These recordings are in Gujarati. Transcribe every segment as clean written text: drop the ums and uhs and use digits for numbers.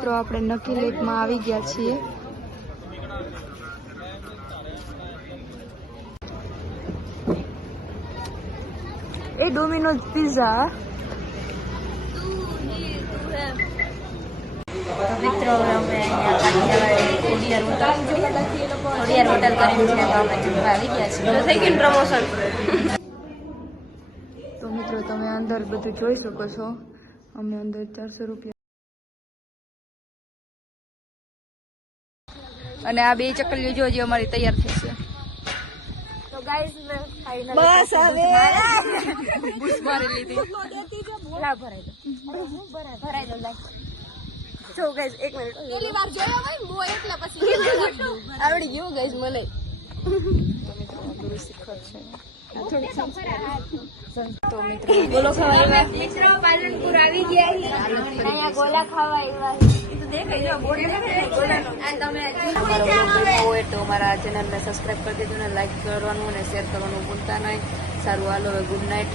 મિત્રો આપણે નકી લેકમાં આવી ગયા છીએ. એ ડોમિનોઝ પિઝા. મિત્રો અમે ખોડિયાર હોટલ કરીને છે તો અમે જમવા આવી ગયા છીએ. થઈ ગયું પ્રમોશન. તો મિત્રો તમે અંદર બધું જોઈ શકો છો. અમે અંદર 400 રૂપિયા અને આ બે ચકલીઓ જો જે અમારી તૈયાર થઈ છે. તો ગાઈસ મેં ફાઇનલ બસ હવે બુસ મારી લીધી. લા ભરાઈ દો. હું ભરાઈ દો લા. જો ગાઈસ એક મિનિટ પહેલી વાર જોયો ભાઈ મો એટલે પછી આવડી ગયું ગાઈસ મને. તો મિત્રો ગુરુ શિખર છે. તો મિત્રો ગોલો ખાવા આવ્યા. મિત્રો પાલનપુર આવી ગયા છે. અહીંયા ગોલા ખાવા આવ્યા છે. તો દેખાઈ જો બોર્ડ દેખાય ગોલાનો. આ તમે અમારો બ્લોગ જોવો હોય તો અમારા ચેનલને સબસ્ક્રાઇબ કરી દેજો અને લાઈક કરવાનું અને શેર કરવાનું ભૂલતા નહીં. સારું હાલો હવે ગુડ નાઇટ.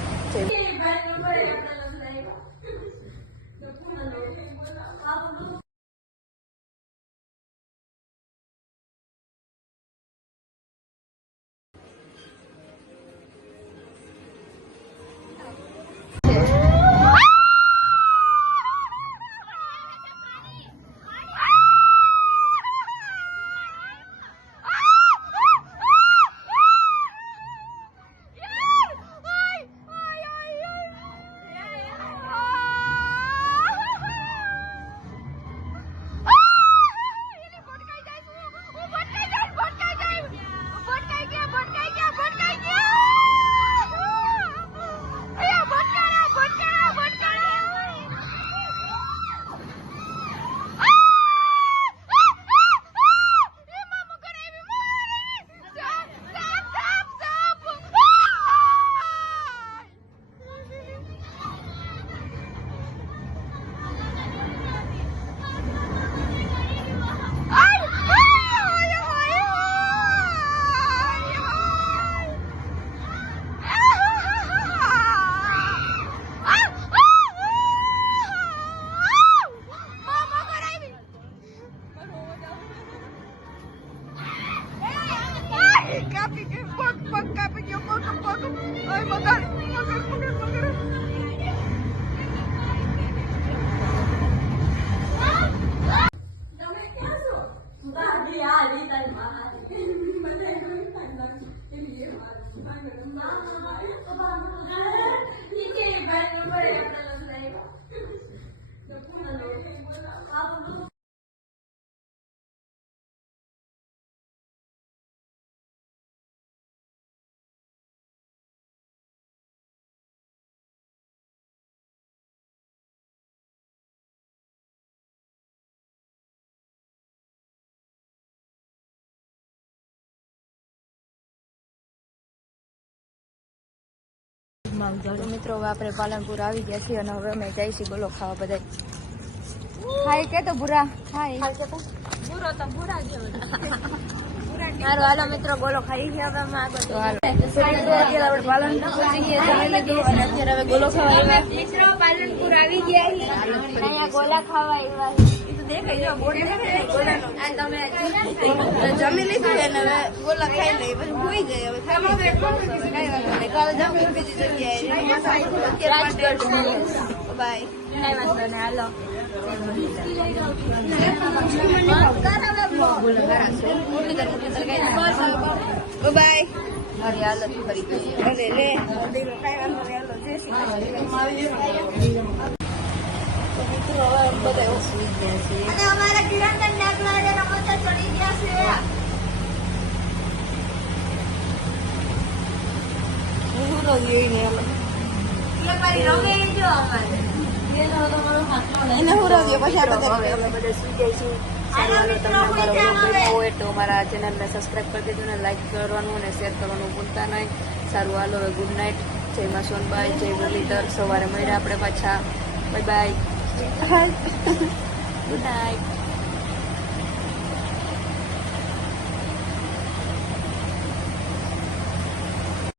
તો મિત્રો હવે આપણે પાલનપુર આવી ગયા છીએ અને હવે અમે જઈશું ગોલો ખાવા બધા. ખાઈ કે તો ભૂરા ખાઈ પૂરો તો પૂરા જેવો. હાલો હાલો મિત્રો ગોલો ખાઈ ગયા હવે અમે આગળ. તો હાલો અત્યારે આપણે પાલનપુર પહોંચી ગયા જમી લીધું અને અત્યારે હવે ગોલો ખાવા આવ્યા. મિત્રો પાલનપુર આવી ગયા છે. અહીંયા ગોલા ખાવા આવ્યા છે. દેખાઈ જો બોર્ડ દેખાય ગોલાનો. આ તમે જમી લીધું અને હવે ગોલા ખાઈ લઈએ પછી ભૂઈ જાય. હવે કઈ વાંધો નહીં. કાલે જમી બીજી જગ્યાએ બાય. કઈ વાંધો નહીં હાલો. બાય. મારી હાલત ફરી ગઈ. અરે રે મિત્રો હવે બધા સુઈ ગયા છે. અને અમારા કિરણ નાગલા રમતા ચડી ગયા છે. હું તો ગઈ ને એટલે મારી રમે જો અમારે એને હું રહ્યો પછી આપણે બધા સુઈ જાય છે. તમને અમારો બ્લોગ ગમ્યો હોય તો અમારા ચેનલને સબસ્ક્રાઇબ કરી દેજો અને લાઈક કરવાનું અને શેર કરવાનું ભૂલતા નહીં. સારું હાલો હવે ગુડ નાઇટ. જય માં સોનબાઈ, જય મુરલીધર. સવારે મળ્યા આપણે પાછા. Bye bye. Good night.